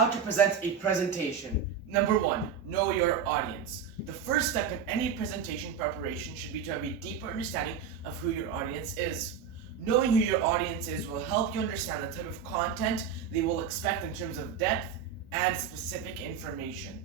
How to present a presentation. Number 1, know your audience. The first step in any presentation preparation should be to have a deeper understanding of who your audience is. Knowing who your audience is will help you understand the type of content they will expect in terms of depth and specific information.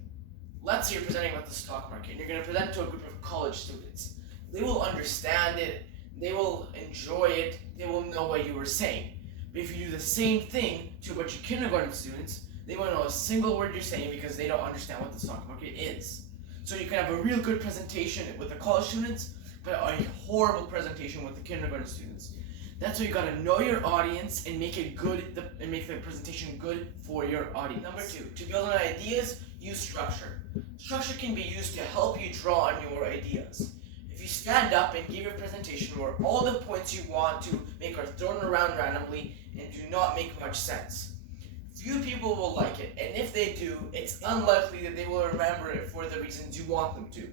Let's say you're presenting about the stock market and you're going to present to a group of college students. They will understand it, they will enjoy it, they will know what you were saying. But if you do the same thing to a bunch of kindergarten students, they won't know a single word you're saying because they don't understand what the stock market is. So you can have a real good presentation with the college students, but a horrible presentation with the kindergarten students. That's why you gotta know your audience and make it good and make the presentation good for your audience. Number 2, to build on ideas, use structure. Structure can be used to help you draw on your ideas. If you stand up and give your presentation where all the points you want to make are thrown around randomly and do not make much sense, few people will like it, and if they do, it's unlikely that they will remember it for the reasons you want them to.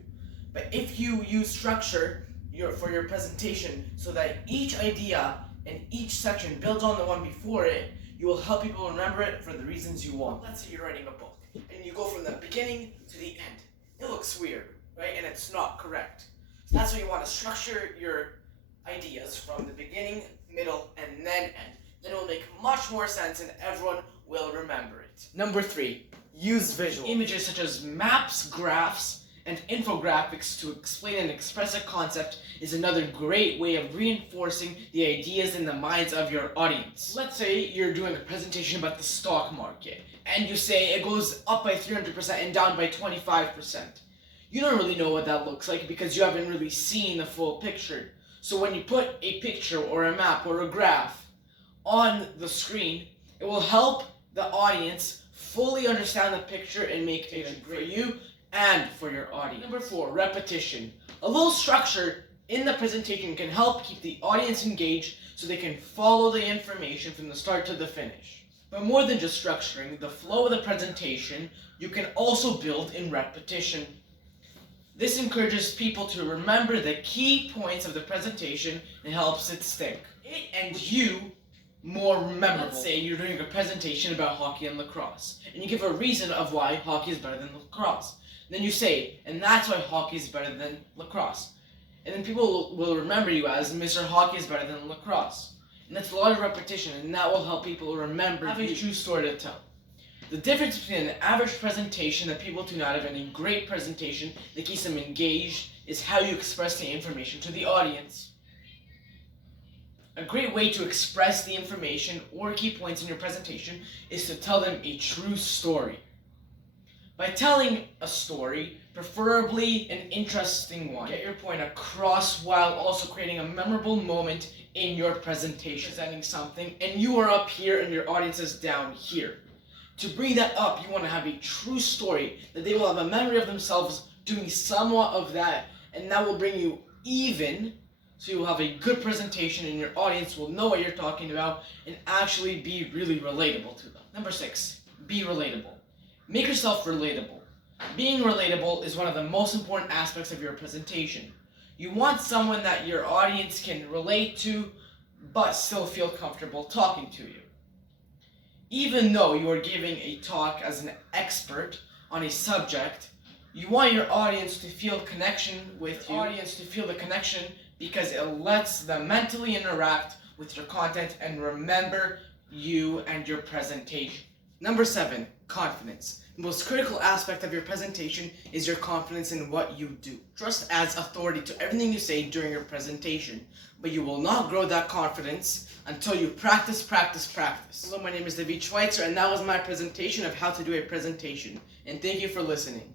But if you use structure for your presentation so that each idea and each section builds on the one before it, you will help people remember it for the reasons you want. Let's say you're writing a book, and you go from the beginning to the end. It looks weird, right? And it's not correct. So that's why you want to structure your ideas from the beginning, middle, and then end. Then it will make much more sense and everyone will remember it. Number 3, use visual. Images such as maps, graphs, and infographics to explain and express a concept is another great way of reinforcing the ideas in the minds of your audience. Let's say you're doing a presentation about the stock market, and you say it goes up by 300% and down by 25%. You don't really know what that looks like because you haven't really seen the full picture. So when you put a picture or a map or a graph on the screen, it will help the audience fully understand the picture and make it great for you and for your audience. Number 4, repetition. A little structure in the presentation can help keep the audience engaged so they can follow the information from the start to the finish. But more than just structuring the flow of the presentation, you can also build in repetition. This encourages people to remember the key points of the presentation and helps it stick. It and you more memorable. Let's say you're doing a presentation about hockey and lacrosse, and you give a reason of why hockey is better than lacrosse. Then you say, and that's why hockey is better than lacrosse. And then people will remember you as Mr. Hockey is better than lacrosse. And that's a lot of repetition, and that will help people remember. Have a true story to tell. The difference between an average presentation that people tune out of and a great presentation that keeps them engaged is how you express the information to the audience. A great way to express the information or key points in your presentation is to tell them a true story. By telling a story, preferably an interesting one, get your point across while also creating a memorable moment in your presentation. Presenting something and you are up here and your audience is down here. To bring that up, you want to have a true story that they will have a memory of themselves doing somewhat of that, and that will bring you even. So you will have a good presentation and your audience will know what you're talking about and actually be really relatable to them. Number 6, be relatable. Make yourself relatable. Being relatable is one of the most important aspects of your presentation. You want someone that your audience can relate to but still feel comfortable talking to you. Even though you are giving a talk as an expert on a subject, you want your audience to feel connection with you. Because it lets them mentally interact with your content and remember you and your presentation. Number 7, confidence. The most critical aspect of your presentation is your confidence in what you do. Trust adds authority to everything you say during your presentation, but you will not grow that confidence until you practice. Hello, my name is David Schweitzer, and that was my presentation of how to do a presentation. And thank you for listening.